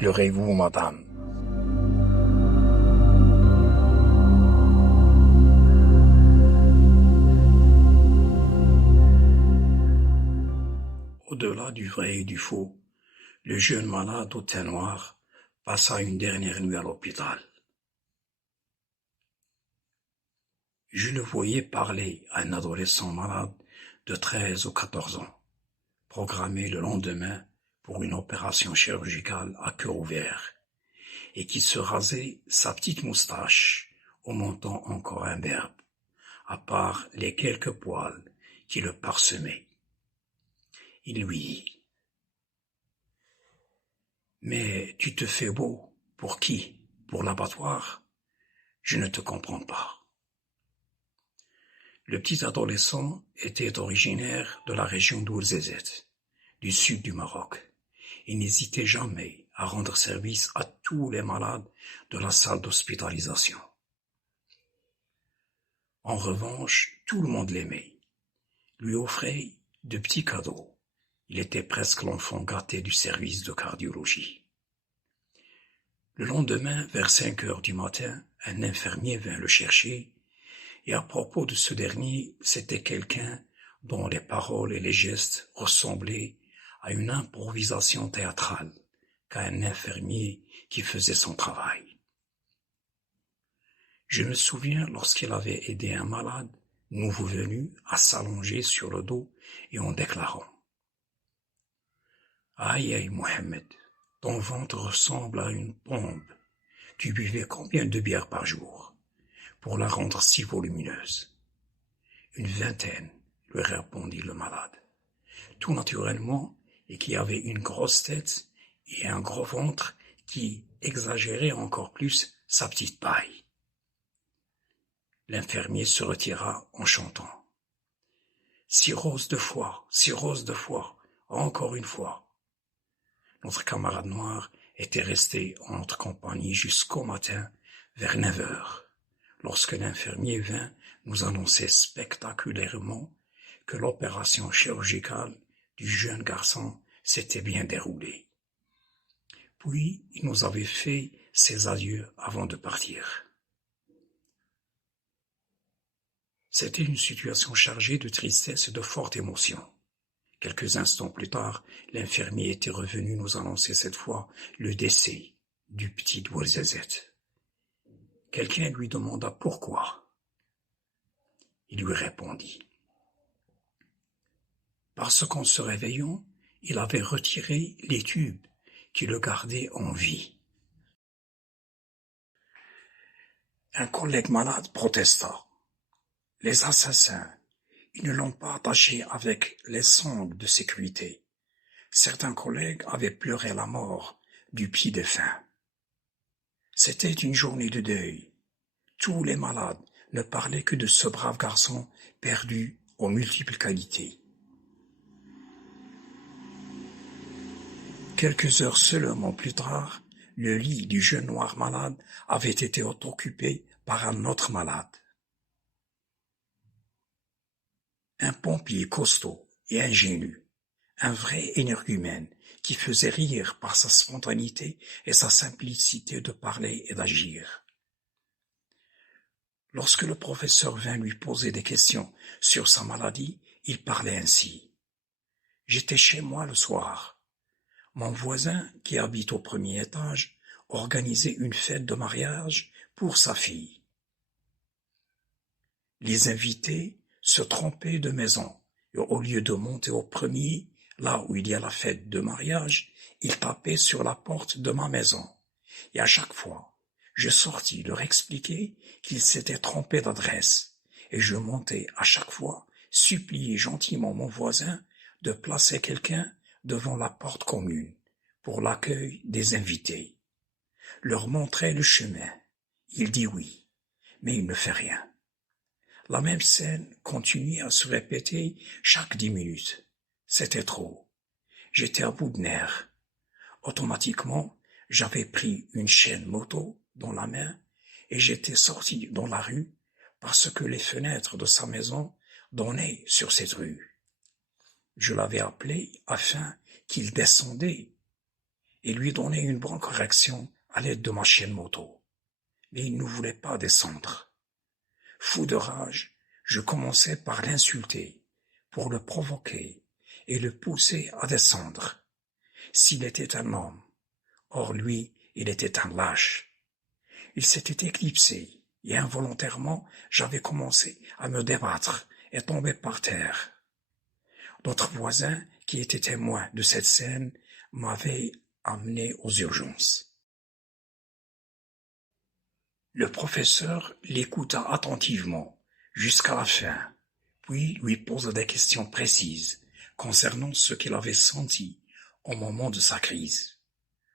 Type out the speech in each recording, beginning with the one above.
Pleurez-vous, madame? Au-delà du vrai et du faux, le jeune malade au teint noir passa une dernière nuit à l'hôpital. Je le voyais parler à un adolescent malade de 13 ou 14 ans, programmé le lendemain pour une opération chirurgicale à cœur ouvert, et qui se rasait sa petite moustache au menton encore imberbe, à part les quelques poils qui le parsemaient. Il lui dit: « Mais tu te fais beau, pour qui? Pour l'abattoir? Je ne te comprends pas. » Le petit adolescent était originaire de la région d'Ouarzazate, du sud du Maroc, et n'hésitait jamais à rendre service à tous les malades de la salle d'hospitalisation. En revanche, tout le monde l'aimait, lui offrait de petits cadeaux. Il était presque l'enfant gâté du service de cardiologie. Le lendemain, vers 5 heures du matin, un infirmier vint le chercher, et à propos de ce dernier, c'était quelqu'un dont les paroles et les gestes ressemblaient à une improvisation théâtrale qu'à un infirmier qui faisait son travail. Je me souviens lorsqu'il avait aidé un malade, nouveau venu, à s'allonger sur le dos et en déclarant: « Aïe, aïe, Mohamed, ton ventre ressemble à une pompe. Tu buvais combien de bières par jour pour la rendre si volumineuse? » « Une vingtaine, lui répondit le malade, tout naturellement, et qui avait une grosse tête et un gros ventre qui exagérait encore plus sa petite taille. L'infirmier se retira en chantant: « Cirrhose de foie, encore une fois. » Notre camarade noir était resté en notre compagnie jusqu'au matin, vers 9 heures, lorsque l'infirmier vint nous annoncer spectaculairement que l'opération chirurgicale du jeune garçon s'était bien déroulée. Puis il nous avait fait ses adieux avant de partir. C'était une situation chargée de tristesse et de forte émotion. Quelques instants plus tard, l'infirmier était revenu nous annoncer cette fois le décès du petit Ouarzazate. Quelqu'un lui demanda pourquoi. Il lui répondit: « Parce qu'en se réveillant, il avait retiré les tubes qui le gardaient en vie. » Un collègue malade protesta: « Les assassins, ils ne l'ont pas attaché avec les sangles de sécurité. » Certains collègues avaient pleuré la mort du petit défunt. C'était une journée de deuil. Tous les malades ne parlaient que de ce brave garçon perdu aux multiples qualités. Quelques heures seulement plus tard, le lit du jeune noir malade avait été occupé par un autre malade. Un pompier costaud et ingénu, un vrai énergumène qui faisait rire par sa spontanéité et sa simplicité de parler et d'agir. Lorsque le professeur vint lui poser des questions sur sa maladie, il parlait ainsi: « J'étais chez moi le soir. Mon voisin, qui habite au premier étage, organisait une fête de mariage pour sa fille. Les invités se trompaient de maison, et au lieu de monter au premier, là où il y a la fête de mariage, ils tapaient sur la porte de ma maison. Et à chaque fois, je sortis leur expliquer qu'ils s'étaient trompés d'adresse, et je montais à chaque fois supplier gentiment mon voisin de placer quelqu'un devant la porte commune pour l'accueil des invités. Leur montrer le chemin. Il dit oui, mais il ne fait rien. La même scène continuait à se répéter chaque 10 minutes. C'était trop. J'étais à bout de nerfs. Automatiquement, j'avais pris une chaîne moto dans la main et j'étais sorti dans la rue parce que les fenêtres de sa maison donnaient sur cette rue. Je l'avais appelé afin qu'il descendait et lui donner une bonne correction à l'aide de ma chienne moto. Mais il ne voulait pas descendre. Fou de rage, je commençais par l'insulter, pour le provoquer et le pousser à descendre. S'il était un homme, or lui, il était un lâche. Il s'était éclipsé, et involontairement, j'avais commencé à me débattre et tomber par terre. D'autres voisins, qui étaient témoins de cette scène, m'avaient amené aux urgences. Le professeur l'écouta attentivement jusqu'à la fin, puis lui posa des questions précises concernant ce qu'il avait senti au moment de sa crise.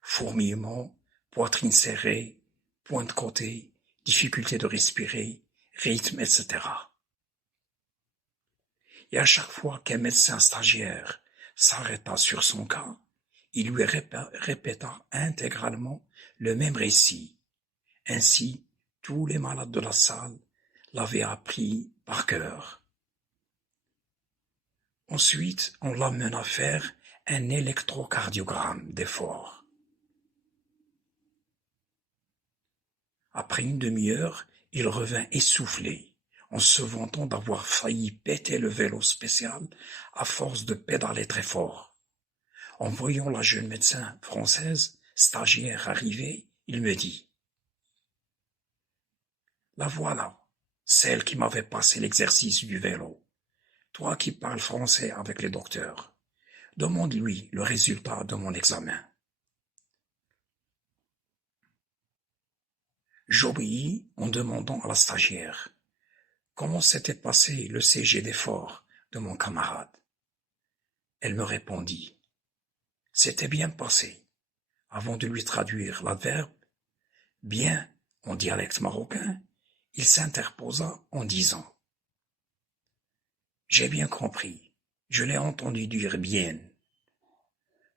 Fourmillement, poitrine serrée, point de côté, difficulté de respirer, rythme, etc. Et à chaque fois qu'un médecin stagiaire s'arrêta sur son cas, il lui répéta intégralement le même récit. Ainsi, tous les malades de la salle l'avaient appris par cœur. Ensuite, on l'amena faire un électrocardiogramme d'effort. Après une demi-heure, il revint essoufflé, en se vantant d'avoir failli péter le vélo spécial à force de pédaler très fort. En voyant la jeune médecin française, stagiaire arriver, il me dit: « La voilà, celle qui m'avait passé l'exercice du vélo. Toi qui parles français avec les docteurs, demande-lui le résultat de mon examen. » J'obéis en demandant à la stagiaire comment s'était passé le CG d'effort de mon camarade. Elle me répondit: « C'était bien passé. » Avant de lui traduire l'adverbe « bien » en dialecte marocain, il s'interposa en disant: « J'ai bien compris, je l'ai entendu dire bien.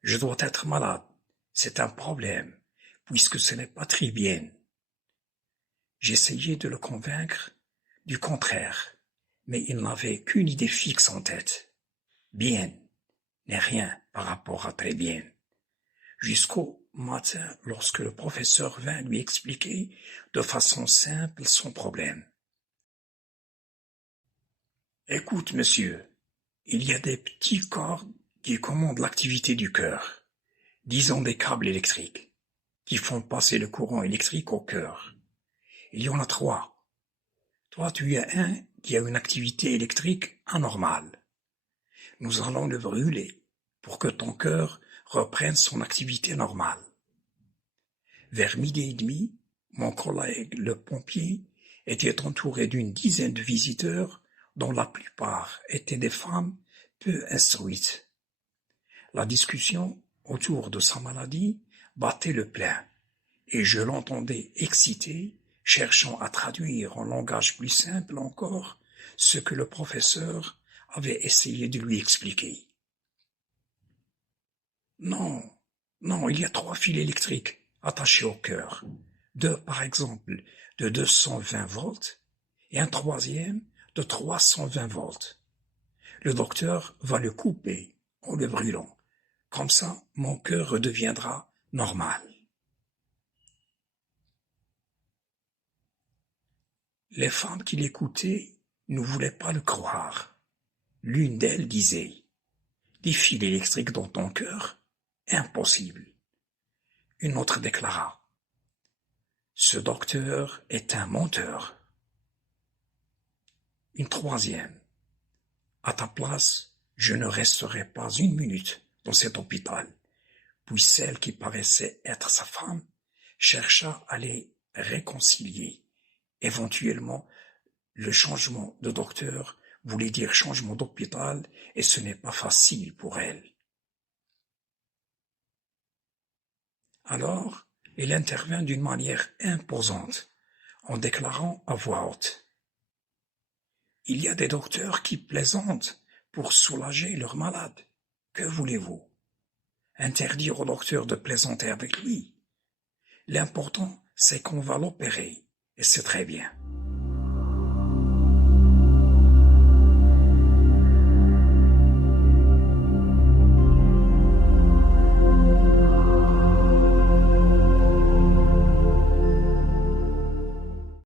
Je dois être malade, c'est un problème, puisque ce n'est pas très bien. » J'essayai de le convaincre du contraire, mais il n'avait qu'une idée fixe en tête. Bien n'est rien par rapport à très bien. Jusqu'au matin, lorsque le professeur vint lui expliquer de façon simple son problème. « Écoute, monsieur, il y a des petits cordes qui commandent l'activité du cœur, disons des câbles électriques, qui font passer le courant électrique au cœur. Il y en a 3. Toi, tu as un qui a une activité électrique anormale. Nous allons le brûler pour que ton cœur reprenne son activité normale. » Vers 12h30, mon collègue, le pompier, était entouré d'une dizaine de visiteurs dont la plupart étaient des femmes peu instruites. La discussion autour de sa maladie battait le plein, et je l'entendais excité, cherchant à traduire en langage plus simple encore ce que le professeur avait essayé de lui expliquer. « Non, il y a 3 fils électriques attachés au cœur, 2 par exemple de 220 volts et un troisième de 320 volts. Le docteur va le couper en le brûlant, comme ça mon cœur redeviendra normal. » Les femmes qui l'écoutaient ne voulaient pas le croire. L'une d'elles disait: « Des fils électriques dans ton cœur? Impossible. » Une autre déclara: « Ce docteur est un menteur. » Une troisième: « À ta place, je ne resterai pas une minute dans cet hôpital. » Puis celle qui paraissait être sa femme chercha à les réconcilier. Éventuellement, le changement de docteur voulait dire changement d'hôpital, et ce n'est pas facile pour elle. Alors, il intervint d'une manière imposante, en déclarant à voix haute: « Il y a des docteurs qui plaisantent pour soulager leurs malades. Que voulez-vous? Interdire au docteur de plaisanter avec lui? L'important, c'est qu'on va l'opérer, et c'est très bien. »